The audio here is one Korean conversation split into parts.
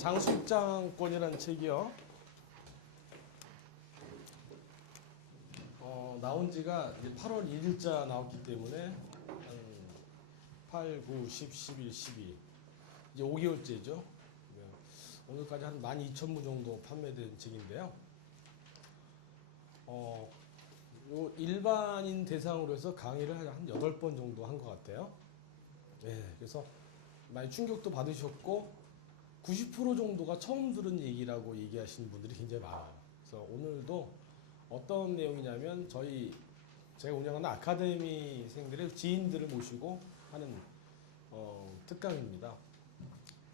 장수입장권이라는 책이요. 나온 지가 이제 8월 1일자 나왔기 때문에 한 8, 9, 10, 11, 12 이제 5개월째죠. 오늘까지 한 12,000부 정도 판매된 책인데요. 요 일반인 대상으로 해서 강의를 한 8번 정도 한 것 같아요. 네, 그래서 많이 충격도 받으셨고 90% 정도가 처음 들은 얘기라고 얘기하시는 분들이 굉장히 많아요. 그래서 오늘도 어떤 내용이냐면 제가 운영하는 아카데미생들의 지인들을 모시고 하는 특강입니다.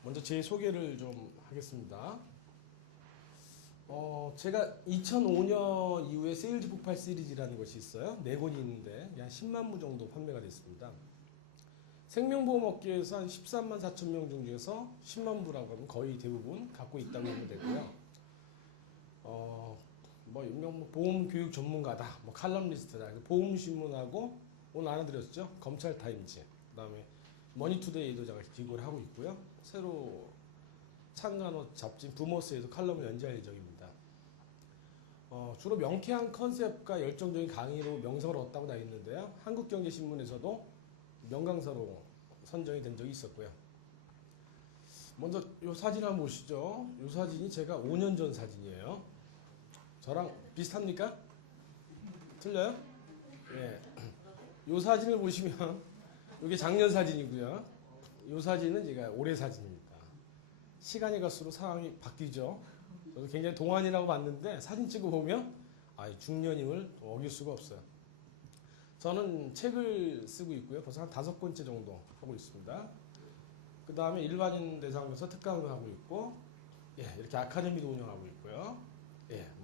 먼저 제 소개를 좀 하겠습니다. 제가 2005년 이후에 세일즈 폭발 시리즈라는 것이 있어요. 4권이 있는데 한 10만 부 정도 판매가 됐습니다. 생명보험 업계에서 한 13만 4천 명 중에서 10만 부라고 하면 거의 대부분 갖고 있다고 보면 되고요. 보험 교육 전문가다, 칼럼니스트다, 보험신문하고 오늘 알아드렸죠. 검찰타임즈, 그 다음에 머니투데이도 제가 기고를 하고 있고요. 새로 창간호 잡지 부모스에도 칼럼을 연재할 예정입니다. 주로 명쾌한 컨셉과 열정적인 강의로 명성을 얻었다고 나 있는데요. 한국경제신문에서도 명강사로 선정이 된 적이 있었고요. 먼저 이 사진 한번 보시죠. 이 사진이 제가 5년 전 사진이에요. 저랑 비슷합니까? 틀려요? 예. 이 사진을 보시면 이게 작년 사진이고요. 이 사진은 제가 올해 사진입니다. 시간이 갈수록 상황이 바뀌죠. 저도 굉장히 동안이라고 봤는데 사진 찍어 보면 중년임을 어길 수가 없어요. 저는 책을 쓰고 있고요. 벌써 한 5권째 정도 하고 있습니다. 그 다음에 일반인 대상에서 특강을 하고 있고, 이렇게 아카데미도 운영하고 있고요.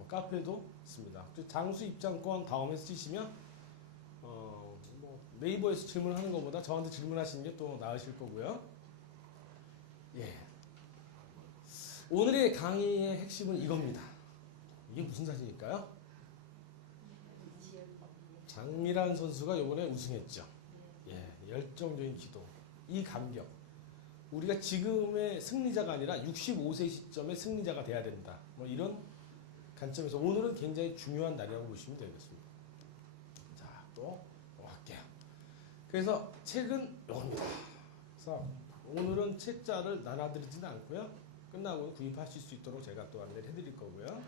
카페도 있습니다. 장수입장권 다음에서 치시면, 네이버에서 질문하는 것보다 저한테 질문하시는 게 또 나으실 거고요. 오늘의 강의의 핵심은 이겁니다. 이게 무슨 사진일까요? 장미란 선수가 이번에 우승했죠. 열정적인 기도, 이 감격. 우리가 지금의 승리자가 아니라 65세 시점의 승리자가 돼야 된다. 이런 관점에서 오늘은 굉장히 중요한 날이라고 보시면 되겠습니다. 자, 또 할게요. 그래서 책은 이겁니다. 그래서 오늘은 책자를 나눠드리지는 않고요. 끝나고 구입하실 수 있도록 제가 또 안내를 해드릴 거고요.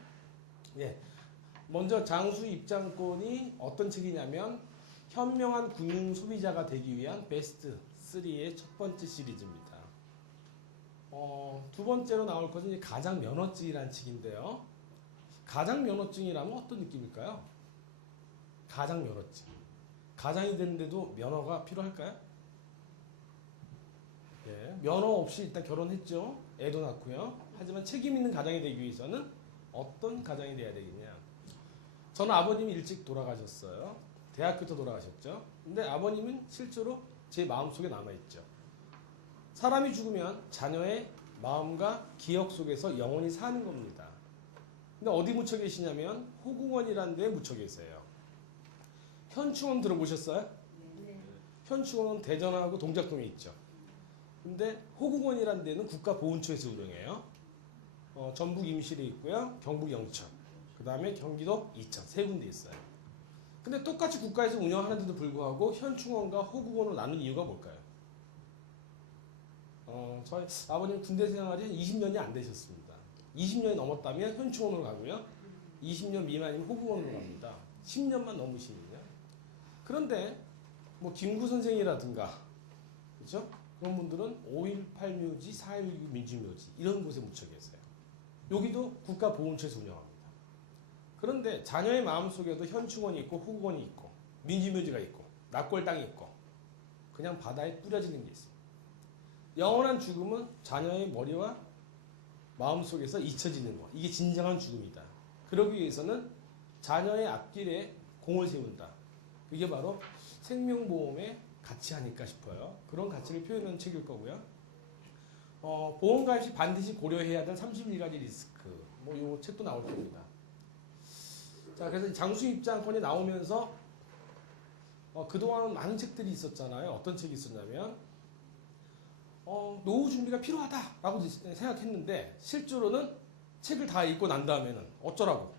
먼저 장수 입장권이 어떤 책이냐면 현명한 금융 소비자가 되기 위한 베스트 3의 첫 번째 시리즈입니다. 두 번째로 나올 것은 가장 면허증이라는 책인데요. 가장 면허증이라면 어떤 느낌일까요? 가장 면허증. 가장이 되는데도 면허가 필요할까요? 면허 없이 일단 결혼했죠. 애도 낳고요. 하지만 책임 있는 가장이 되기 위해서는 어떤 가장이 돼야 되겠냐? 저는 아버님이 일찍 돌아가셨어요. 대학교 때 돌아가셨죠. 근데 아버님은 실제로 제 마음속에 남아있죠. 사람이 죽으면 자녀의 마음과 기억 속에서 영원히 사는 겁니다. 근데 어디 묻혀 계시냐면 호궁원이라는 데에 묻혀 계세요. 현충원 들어보셨어요? 네. 현충원은 대전하고 동작동에 있죠. 근데 호궁원이라는 데는 국가보훈처에서 운영해요. 전북 임실에 있고요. 경북 영천. 그 다음에 경기도 이천. 3군데 있어요. 근데 똑같이 국가에서 운영하는데도 불구하고 현충원과 호국원을 나눈 이유가 뭘까요? 저희 아버님 군대 생활이 한 20년이 안 되셨습니다. 20년이 넘었다면 현충원으로 가고요. 20년 미만이면 호국원으로 갑니다. 10년만 넘으시면요. 그런데 김구 선생이라든가 그렇죠? 그런 분들은 5.18 묘지, 4.19 민주묘지 이런 곳에 묻혀 계세요. 여기도 국가보훈처에서 운영합니다. 그런데 자녀의 마음속에도 현충원이 있고 호국원이 있고 민주묘지가 있고 납골당이 있고 그냥 바다에 뿌려지는 게 있습니다. 영원한 죽음은 자녀의 머리와 마음속에서 잊혀지는 것. 이게 진정한 죽음이다. 그러기 위해서는 자녀의 앞길에 공을 세운다. 그게 바로 생명보험의 가치 아닐까 싶어요. 그런 가치를 표현하는 책일 거고요. 보험 가입 시 반드시 고려해야 될 31가지 리스크. 요 책도 나올 겁니다. 자, 그래서 장수 입장권이 나오면서 그동안 많은 책들이 있었잖아요. 어떤 책이 있었냐면 노후 준비가 필요하다라고 생각했는데 실제로는 책을 다 읽고 난 다음에는 어쩌라고?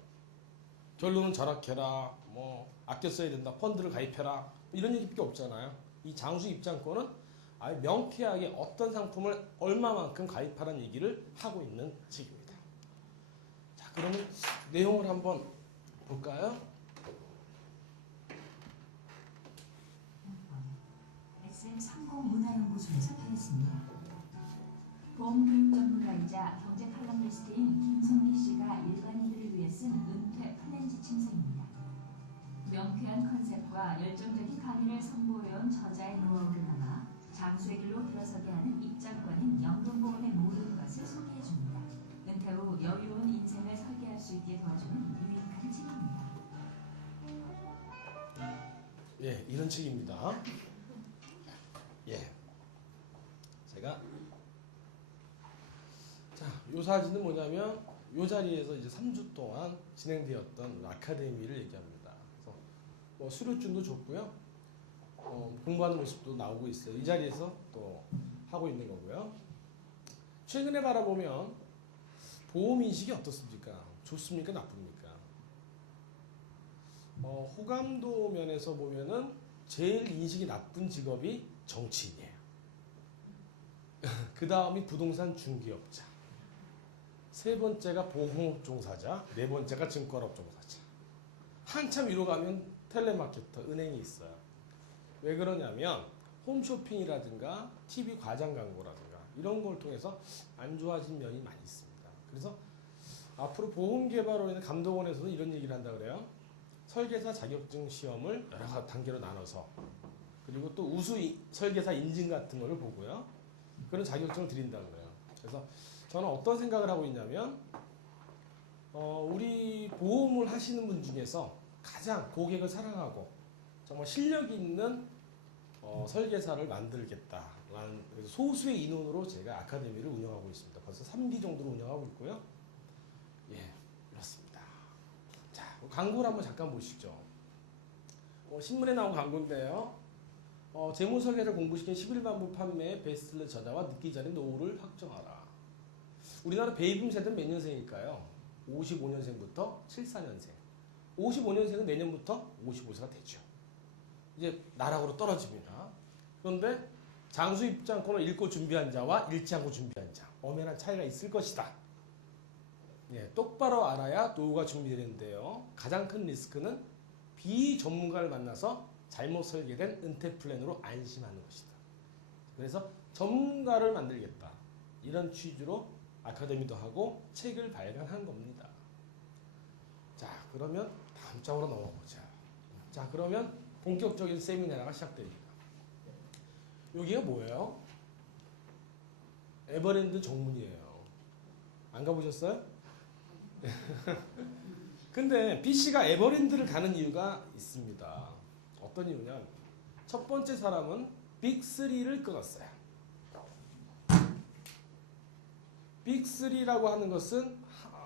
결론은 절약해라, 뭐 아껴 써야 된다, 펀드를 가입해라 이런 얘기밖에 없잖아요. 이 장수 입장권은 아예 명쾌하게 어떤 상품을 얼마만큼 가입하라는 얘기를 하고 있는 책입니다. 자, 그러면 내용을 한번 볼까요? SM30 문화연구소에서 하였습니다. 보험교육 전문가이자 경제 칼럼니스트인 김성기 씨가 일반인들을 위해 쓴 은퇴 플랜 지침서입니다. 명쾌한 컨셉과 열정적인 강의를 선보여온 저자의 노하우를 담아 장수의 길로 들어서게 하는 입장권인 연금보험의 모든 것을 소개해줍니다. 은퇴 후 여유로운 인생을 설계할 수 있게 도와주는 유익한 책입니다. 예, 이런 책입니다. 예, 제가 자, 요 사진은 뭐냐면 요 자리에서 이제 3주 동안 진행되었던 아카데미를 얘기합니다. 그래서 뭐 수료증도 줬고요, 공부하는 모습도 나오고 있어요. 이 자리에서 또 하고 있는 거고요. 최근에 바라보면 보험 인식이 어떻습니까? 좋습니까? 나쁩니까? 호감도 면에서 보면은 제일 인식이 나쁜 직업이 정치인이에요. 그 다음이 부동산 중개업자, 세 번째가 보험업 종사자, 네 번째가 증권업 종사자. 한참 위로 가면 텔레마케터, 은행이 있어요. 왜 그러냐면 홈쇼핑이라든가 TV 과장 광고라든가 이런 걸 통해서 안 좋아진 면이 많이 있습니다. 그래서 앞으로 보험 개발원이나 감독원에서도 이런 얘기를 한다 그래요. 설계사 자격증 시험을 여러 단계로 나눠서, 그리고 또 우수 설계사 인증 같은 거를 보고요, 그런 자격증을 드린다 그래요. 그래서 저는 어떤 생각을 하고 있냐면 우리 보험을 하시는 분 중에서 가장 고객을 사랑하고 정말 실력 있는 설계사를 만들겠다라는 소수의 인원으로 제가 아카데미를 운영하고 있습니다. 벌써 3기 정도로 운영하고 있고요. 예, 그렇습니다. 자, 광고를 한번 잠깐 보시죠. 신문에 나온 광고인데요. 재무설계를 공부시킨 11만 부 판매의 베스트셀러 저자와 늦기 전에 노후를 확정하라. 우리나라 베이비 세대는 몇 년생일까요? 55년생부터 74년생. 55년생은 내년부터 55세가 되죠. 이제 나락으로 떨어집니다. 그런데 장수 입장권을 읽고 준비한 자와 읽지 않고 준비한 자, 엄연한 차이가 있을 것이다. 예, 똑바로 알아야 노후가 준비되는데요. 가장 큰 리스크는 비전문가를 만나서 잘못 설계된 은퇴 플랜으로 안심하는 것이다. 그래서 전문가를 만들겠다, 이런 취지로 아카데미도 하고 책을 발간한 겁니다. 자, 그러면 다음 장으로 넘어보자. 자, 그러면 본격적인 세미나가 시작됩니다. 여기가 뭐예요? 에버랜드 정문이에요. 안 가보셨어요? 근데 BC가 에버랜드를 가는 이유가 있습니다. 어떤 이유냐? 첫 번째 사람은 빅3를 끊었어요. 빅3라고 하는 것은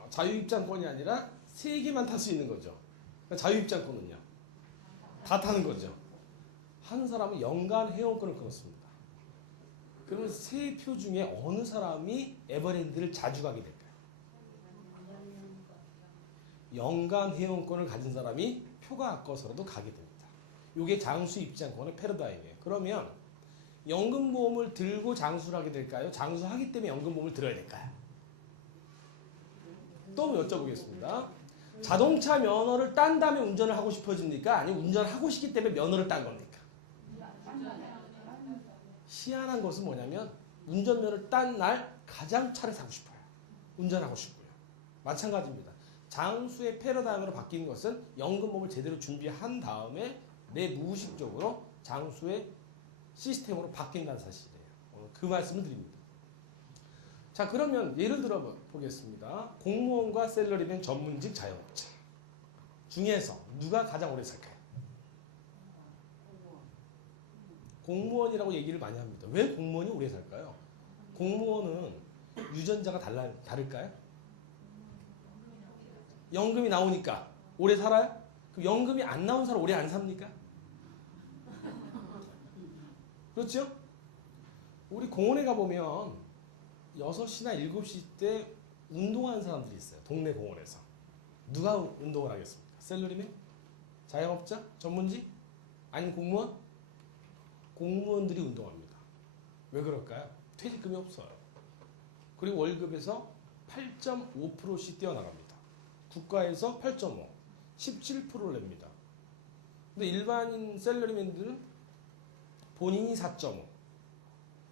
자유입장권이 아니라 3개만 탈 수 있는 거죠. 그러니까 자유입장권은요, 다 타는 거죠. 한 사람은 연간 회원권을 끊었습니다. 그러면 3표 중에 어느 사람이 에버랜드를 자주 가게 될까요? 연간 회원권을 가진 사람이 표가 아까워서라도 가게 됩니다. 이게 장수 입장권의 패러다임이에요. 그러면 연금보험을 들고 장수를 하게 될까요? 장수하기 때문에 연금보험을 들어야 될까요? 또 여쭤보겠습니다. 자동차 면허를 딴 다음에 운전을 하고 싶어집니까? 아니면 운전을 하고 싶기 때문에 면허를 딴 겁니까? 희한한 것은 뭐냐면 운전면허를 딴 날 가장 차를 사고 싶어요. 운전하고 싶고요. 마찬가지입니다. 장수의 패러다임으로 바뀐 것은 연금보험을 제대로 준비한 다음에 내 무의식적으로 장수의 시스템으로 바뀐다는 사실이에요. 그 말씀을 드립니다. 자, 그러면 예를 들어 보겠습니다. 공무원과 샐러리맨, 전문직, 자영업자 중에서 누가 가장 오래 살까요? 공무원이라고 얘기를 많이 합니다. 왜 공무원이 오래 살까요? 공무원은 유전자가 다를까요? 연금이 나오니까 오래 살아요? 그럼 연금이 안 나온 사람 오래 안 삽니까? 그렇죠? 우리 공원에 가보면 6시나 7시 때 운동하는 사람들이 있어요. 동네 공원에서. 누가 운동을 하겠습니까? 셀러리맨? 자영업자? 전문직? 아니면 공무원? 공무원들이 운동합니다. 왜 그럴까요? 퇴직금이 없어요. 그리고 월급에서 8.5%씩 떼어나갑니다. 국가에서 8.5, 17%를 냅니다. 근데 일반인 셀러리맨들은 본인이 4.5,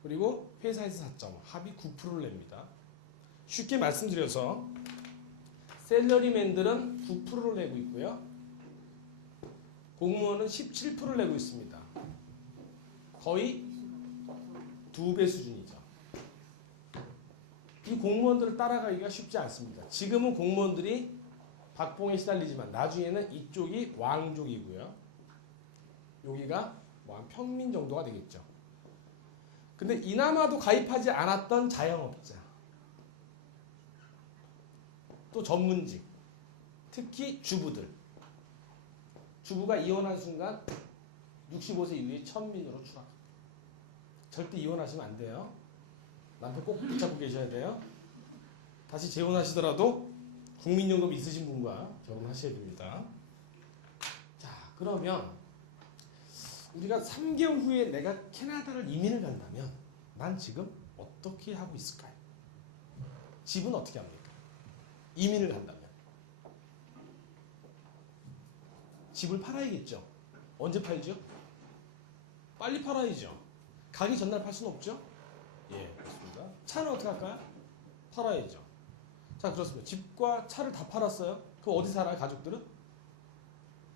그리고 회사에서 4.5, 합이 9%를 냅니다. 쉽게 말씀드려서 셀러리맨들은 9%를 내고 있고요. 공무원은 17%를 내고 있습니다. 거의 2배 수준이죠. 이 공무원들을 따라가기가 쉽지 않습니다. 지금은 공무원들이 박봉에 시달리지만 나중에는 이쪽이 왕족이고요. 여기가 뭐 한 평민 정도가 되겠죠. 근데 이나마도 가입하지 않았던 자영업자, 또 전문직, 특히 주부들. 주부가 이혼한 순간 65세 이후에 천민으로 추락합니다. 절대 이혼하시면 안 돼요. 남편 꼭 붙잡고 계셔야 돼요. 다시 재혼하시더라도 국민연금 있으신 분과 결혼하셔야 됩니다. 자, 그러면 우리가 3개월 후에 내가 캐나다를 이민을 간다면 난 지금 어떻게 하고 있을까요? 집은 어떻게 합니까? 이민을 간다면 집을 팔아야겠죠. 언제 팔죠? 빨리 팔아야죠. 가기 전날 팔 수는 없죠? 예, 그렇습니다. 차는 어떻게 할까요? 팔아야죠. 자, 그렇습니다. 집과 차를 다 팔았어요. 그럼 어디 살아요, 가족들은?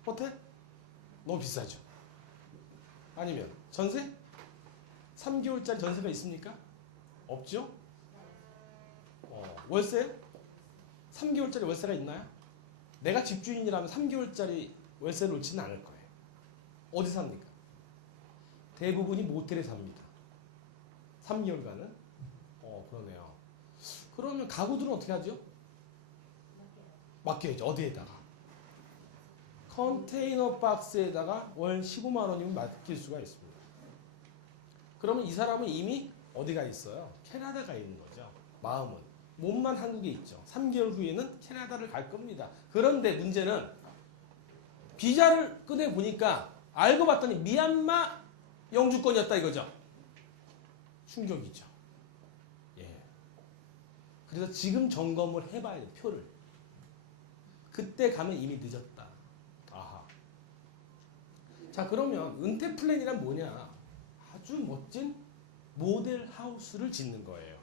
호텔? 너무 비싸죠. 아니면 전세? 3개월짜리 전세가 있습니까? 없죠? 월세? 3개월짜리 월세가 있나요? 내가 집주인이라면 3개월짜리 월세를 놓지는 않을 거예요. 어디 삽니까? 대부분이 모텔에 삽니다. 3개월간은? 그러네요. 그러면 가구들은 어떻게 하죠? 맡겨야죠. 어디에다가? 컨테이너 박스에다가 월 15만 원이면 맡길 수가 있습니다. 그러면 이 사람은 이미 어디가 있어요? 캐나다가 있는 거죠. 마음은. 몸만 한국에 있죠. 3개월 후에는 캐나다를 갈 겁니다. 그런데 문제는 비자를 꺼내보니까 알고 봤더니 미얀마 영주권이었다 이거죠. 충격이죠. 예. 그래서 지금 점검을 해봐야 돼요. 표를. 그때 가면 이미 늦었다. 아하. 자, 그러면 은퇴 플랜이란 뭐냐? 아주 멋진 모델 하우스를 짓는 거예요.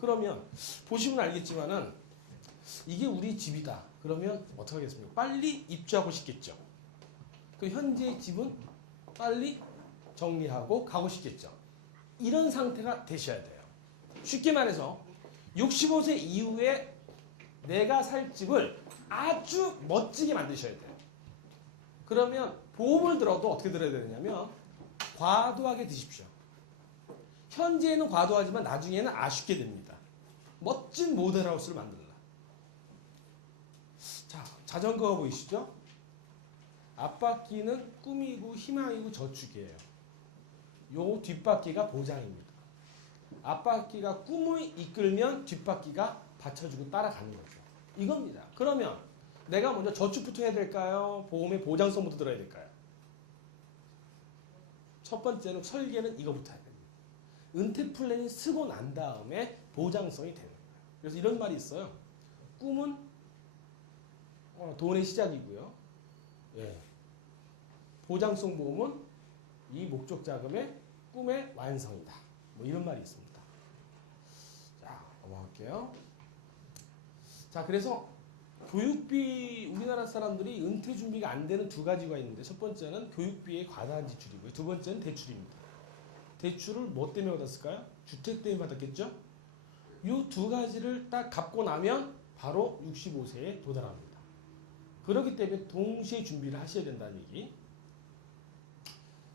그러면 보시면 알겠지만은 이게 우리 집이다. 그러면 어떻게 하겠습니까? 빨리 입주하고 싶겠죠. 그 현재의 집은 빨리 정리하고 가고 싶겠죠. 이런 상태가 되셔야 돼요. 쉽게 말해서 65세 이후에 내가 살 집을 아주 멋지게 만드셔야 돼요. 그러면 보험을 들어도 어떻게 들어야 되냐면 과도하게 드십시오. 현재는 과도하지만 나중에는 아쉽게 됩니다. 멋진 모델하우스를 만들라. 자, 자전거가 보이시죠? 앞바퀴는 꿈이고 희망이고 저축이에요. 요 뒷바퀴가 보장입니다. 앞바퀴가 꿈을 이끌면 뒷바퀴가 받쳐주고 따라가는 거죠. 이겁니다. 그러면 내가 먼저 저축부터 해야 될까요? 보험의 보장성부터 들어야 될까요? 첫 번째는 설계는 이거부터 해야 됩니다. 은퇴 플랜이 쓰고 난 다음에 보장성이 되는 거예요. 그래서 이런 말이 있어요. 꿈은 돈의 시작이고요. 예. 보장성 보험은 이 목적 자금의 꿈의 완성이다. 뭐 이런 말이 있습니다. 자, 넘어갈게요. 자, 그래서 교육비, 우리나라 사람들이 은퇴 준비가 안 되는 두 가지가 있는데 첫 번째는 교육비의 과다한 지출이고요. 두 번째는 대출입니다. 대출을 뭐 때문에 받았을까요? 주택 때문에 받았겠죠? 이 두 가지를 딱 갚고 나면 바로 65세에 도달합니다. 그렇기 때문에 동시에 준비를 하셔야 된다는 얘기.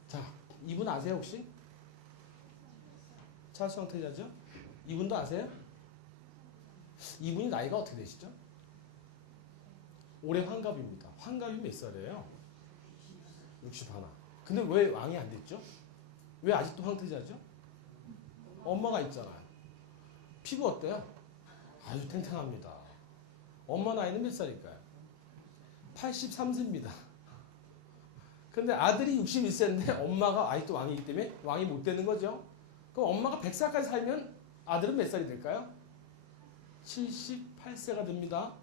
자, 이분 아세요 혹시? 찰스 황태자죠? 이분도 아세요? 이분이 나이가 어떻게 되시죠? 올해 환갑입니다. 환갑이 몇 살이에요? 61. 근데 왜 왕이 안 됐죠? 왜 아직도 황태자죠? 엄마가 있잖아요. 피부 어때요? 아주 탱탱합니다. 엄마 나이는 몇 살일까요? 83세입니다. 근데 아들이 61세인데 엄마가 아직도 왕이기 때문에 왕이 못 되는 거죠. 그럼 엄마가 100살까지 살면 아들은 몇 살이 될까요? 78세가 됩니다.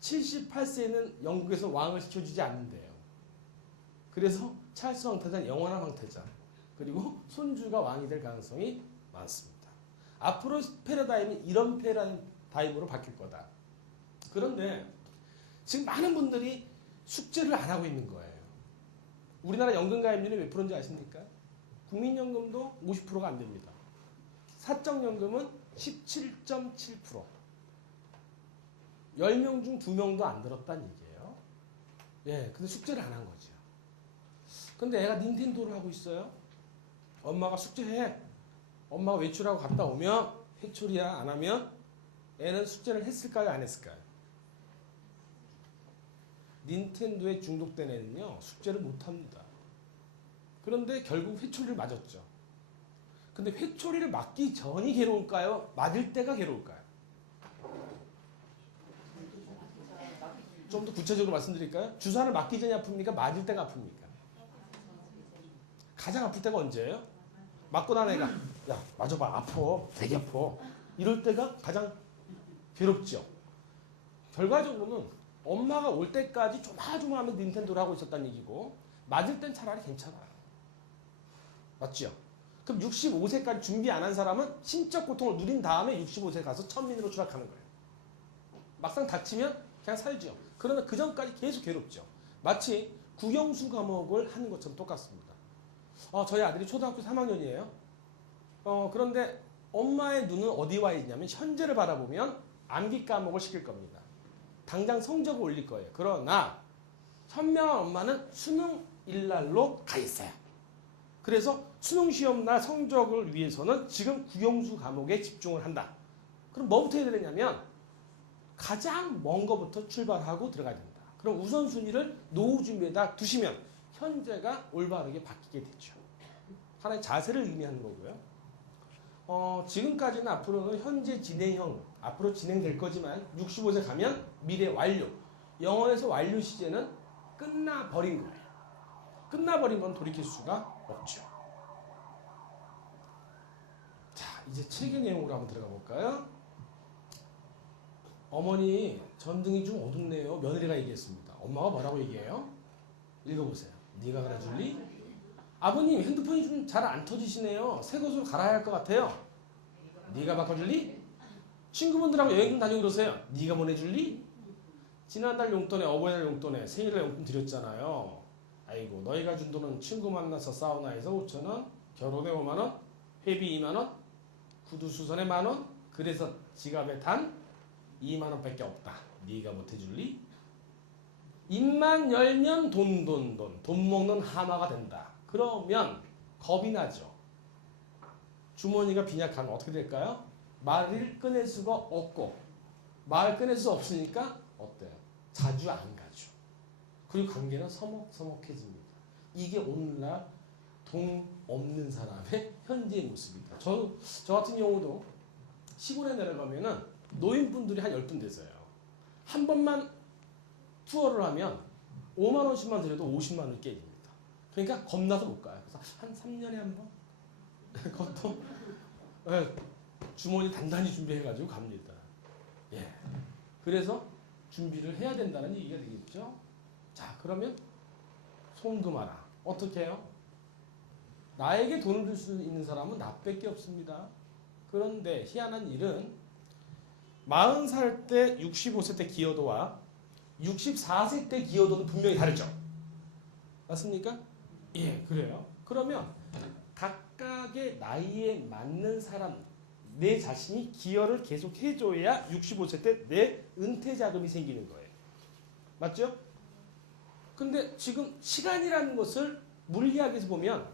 78세에는 영국에서 왕을 시켜주지 않는데요. 그래서 찰스 황태자는 영원한 황태자. 그리고 손주가 왕이 될 가능성이 많습니다. 앞으로 패러다임이 이런 패러다임으로 바뀔 거다. 그런데 지금 많은 분들이 숙제를 안 하고 있는 거예요. 우리나라 연금가입률이 몇 프로인지 아십니까? 국민연금도 50%가 안 됩니다. 사적연금은 17.7%. 10명 중 2명도 안 들었다는 얘기예요. 예, 근데 숙제를 안 한 거죠. 근데 애가 닌텐도를 하고 있어요. 엄마가 숙제해. 엄마가 외출하고 갔다 오면 회초리야 안 하면 애는 숙제를 했을까요? 안 했을까요? 닌텐도에 중독된 애는요. 숙제를 못합니다. 그런데 결국 회초리를 맞았죠. 근데 회초리를 맞기 전이 괴로울까요? 맞을 때가 괴로울까요? 좀 더 구체적으로 말씀드릴까요? 주사를 맞기 전이 아픕니까? 맞을 때가 아픕니까? 가장 아플 때가 언제예요? 맞고 난 애가 야 맞아봐 아파 되게 아파 이럴 때가 가장 괴롭죠. 결과적으로는 엄마가 올 때까지 조마조마하면 닌텐도를 하고 있었다는 얘기고 맞을 땐 차라리 괜찮아요. 맞죠? 그럼 65세까지 준비 안 한 사람은 신적 고통을 누린 다음에 65세 가서 천민으로 추락하는 거예요. 막상 다치면 그냥 살죠. 그러나 그 전까지 계속 괴롭죠. 마치 국영수 과목을 하는 것처럼 똑같습니다. 저희 아들이 초등학교 3학년이에요. 그런데 엄마의 눈은 어디 와 있냐면 현재를 바라보면 암기 과목을 시킬 겁니다. 당장 성적을 올릴 거예요. 그러나 현명한 엄마는 수능 일날로 가 있어요. 그래서 수능 시험 날 성적을 위해서는 지금 국영수 과목에 집중을 한다. 그럼 뭐부터 해야 되냐면 가장 먼 거부터 출발하고 들어가야 됩니다. 그럼 우선순위를 노후 준비에다 두시면 현재가 올바르게 바뀌게 되죠. 하나의 자세를 의미하는 거고요. 지금까지는 앞으로는 현재 진행형, 앞으로 진행될 거지만 65세 가면 미래 완료. 영어에서 완료 시제는 끝나버린 거예요. 끝나버린 건 돌이킬 수가 없죠. 자, 이제 책의 내용으로 한번 들어가 볼까요? 어머니, 전등이 좀 어둡네요. 며느리가 얘기했습니다. 엄마가 뭐라고 얘기해요? 읽어보세요. 네가 갈아줄리? 아버님, 핸드폰이 좀 잘 안 터지시네요. 새 것으로 갈아야 할 것 같아요. 네가 바꿔줄리? 친구분들하고 여행 좀 다니고 그러세요. 네가 보내줄리? 지난달 용돈에 어버이날 용돈에 생일날 용돈 드렸잖아요. 아이고 너희가 준 돈은 친구 만나서 사우나에서 5,000원, 결혼에 5만원, 회비 2만원, 구두 수선에 만원, 그래서 지갑에 단 2만원밖에 없다. 네가 못해줄리? 입만 열면 돈 먹는 하마가 된다. 그러면 겁이 나죠. 주머니가 빈약하면 어떻게 될까요? 말을 꺼낼 수가 없고 말 꺼낼 수 없으니까 어때요? 자주 안 가죠. 그리고 관계는 서먹서먹해집니다. 이게 오늘날 돈 없는 사람의 현재의 모습입니다. 저 같은 경우도 시골에 내려가면은 노인분들이 한 10분 되세요. 한 번만 투어를 하면 5만 원씩만 드려도 50만 원이 깨집니다. 그러니까 겁나서 못 가요. 그래서 한 3년에 한 번? 그것도 주머니 단단히 준비해가지고 갑니다. 예. 그래서 준비를 해야 된다는 얘기가 되겠죠. 자, 그러면 송금하라. 어떻게 해요? 나에게 돈을 줄 수 있는 사람은 나밖에 없습니다. 그런데 희한한 일은 40살 때 65세 때 기여도와 64세 때 기여도는 분명히 다르죠. 맞습니까? 예, 그래요. 그러면 각각의 나이에 맞는 사람, 내 자신이 기여를 계속 해줘야 65세 때 내 은퇴 자금이 생기는 거예요. 맞죠? 근데 지금 시간이라는 것을 물리학에서 보면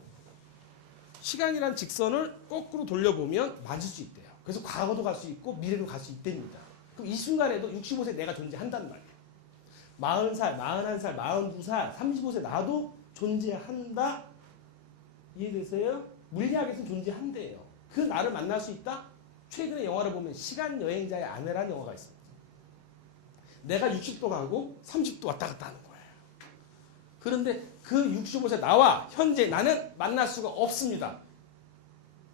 시간이란 직선을 거꾸로 돌려보면 맞을 수 있대요. 그래서 과거도 갈 수 있고 미래로 갈 수 있답니다. 그럼 이 순간에도 65세 내가 존재한단 말이에요. 40살, 41살, 42살, 35세 나도 존재한다. 이해되세요? 물리학에서는 존재한대요. 그 나를 만날 수 있다? 최근에 영화를 보면 시간 여행자의 아내라는 영화가 있습니다. 내가 60도 가고 30도 왔다 갔다 하는 거예요. 그런데 그 65세 나와 현재 나는 만날 수가 없습니다.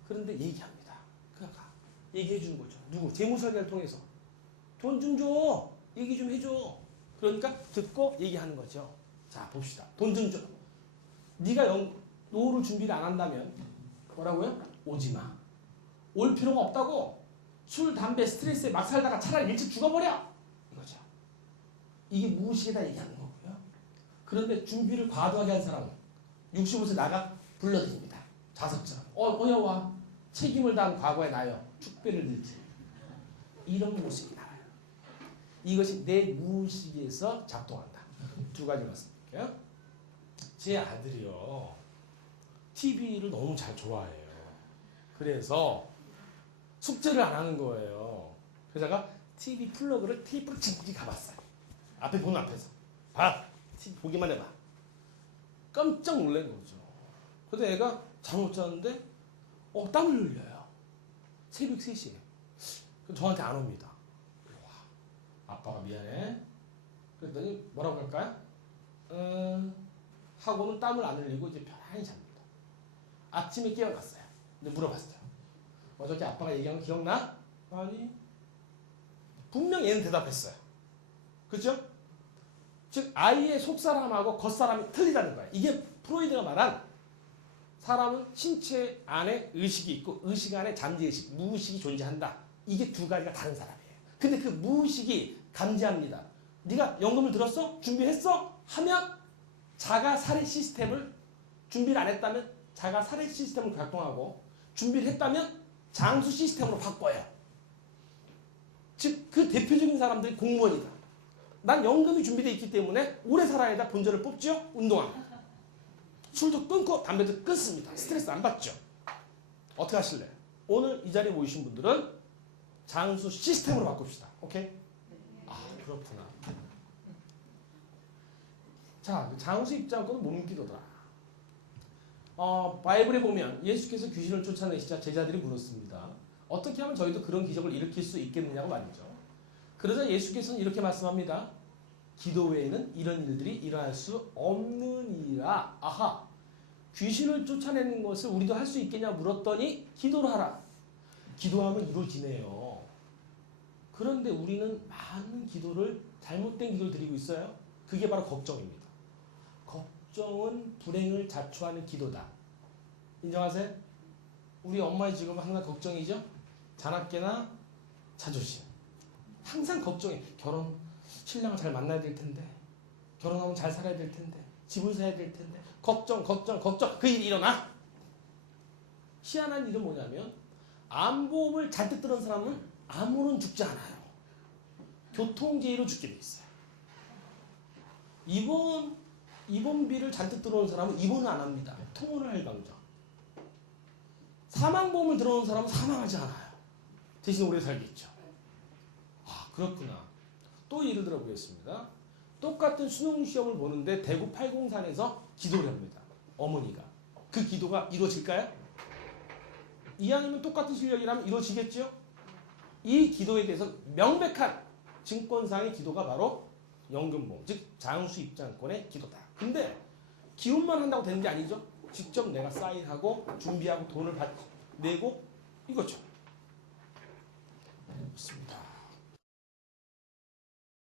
그런데 얘기합니다. 그가 얘기해 주는 거죠. 누구? 재무설계를 통해서. 돈 좀 줘. 얘기 좀 해줘. 그러니까 듣고 얘기하는 거죠. 자, 봅시다. 돈 좀 줘. 네가 노후를 준비를 안 한다면 뭐라고요? 오지 마. 올 필요가 없다고. 술, 담배, 스트레스에 막 살다가 차라리 일찍 죽어버려. 이거죠. 이게 무의식에다 얘기하는 거고요. 그런데 준비를 과도하게 한 사람은 65세 나가 불러드립니다. 자석처럼. 어여와 책임을 다한 과거의 나여 축배를 들지. 이런 모습이 나와요. 이것이 내 무의식에서 작동한다. 두 가지 말씀드릴게요. 제 아들이요. TV를 너무 잘 좋아해요. 그래서 숙제를 안 하는 거예요. 그래서 제가 TV 플러그를 테이프를 징징 가봤어요. 앞에 보는 앞에서. 봐. TV 보기만 해봐. 깜짝 놀란 거죠. 근데 애가 잠 못 잤는데 땀을 흘려요. 새벽 3시에. 저한테 안 옵니다. 와, 아빠가 미안해. 그랬더니 뭐라고 할까요? 하고는 땀을 안 흘리고 이제 편안히 잡니다. 아침에 깨어났어요. 근데 물어봤어요. 어저께 아빠가 얘기한 거 기억나? 아니. 분명 얘는 대답했어요. 그죠? 즉 아이의 속사람하고 겉사람이 틀리다는 거예요. 이게 프로이드가 말한 사람은 신체 안에 의식이 있고 의식 안에 잠재의식, 무의식이 존재한다. 이게 두 가지가 다른 사람이에요. 근데 그 무의식이 감지합니다. 네가 연금을 들었어? 준비했어? 하면 자가 살해 시스템을 준비를 안 했다면 자가 살해 시스템을 작동하고 준비를 했다면 장수 시스템으로 바꿔요. 즉 그 대표적인 사람들이 공무원이다. 난 연금이 준비되어 있기 때문에 오래 살아야 본전을 뽑죠. 운동하고. 술도 끊고 담배도 끊습니다. 스트레스 안 받죠. 어떻게 하실래요? 오늘 이 자리에 모이신 분들은 장수 시스템으로 바꿉시다. 오케이? 아, 그렇구나. 자, 장수 입장권은 몸기도다. 바이블에 보면 예수께서 귀신을 쫓아내시자 제자들이 물었습니다. 어떻게 하면 저희도 그런 기적을 일으킬 수 있겠느냐고 말이죠. 그러자 예수께서는 이렇게 말씀합니다. 기도 외에는 이런 일들이 일어날 수 없느니라. 아하, 귀신을 쫓아내는 것을 우리도 할 수 있겠냐 물었더니 기도를 하라. 기도하면 이루어지네요. 그런데 우리는 많은 기도를 잘못된 기도를 드리고 있어요. 그게 바로 걱정입니다. 걱정은 불행을 자초하는 기도다. 인정하세요? 우리 엄마의 지금 항상 걱정이죠? 자나깨나 자존심. 항상 걱정해. 결혼, 신랑을 잘 만나야 될 텐데, 결혼하면 잘 살아야 될 텐데, 집을 사야 될 텐데, 걱정. 그 일이 일어나? 희한한 일은 뭐냐면, 암보험을 잔뜩 들은 사람은 암으로는 죽지 않아요. 교통재해로 죽게 돼 있어요. 입원비를 잔뜩 들어온 사람은 입원을 안 합니다. 통원을 할 방정. 사망보험을 들어온 사람은 사망하지 않아요. 대신 오래 살겠죠. 아, 그렇구나. 또 예를 들어 보겠습니다. 똑같은 수능시험을 보는데 대구 803에서 기도를 합니다. 어머니가. 그 기도가 이루어질까요? 이왕이면 똑같은 실력이라면 이루어지겠죠? 이 기도에 대해서 명백한 증권상의 기도가 바로 연금보험, 즉 장수 입장권의 기도다. 근데 기운만 한다고 되는 게 아니죠. 직접 내가 사인하고 준비하고 돈을 내고 이거죠.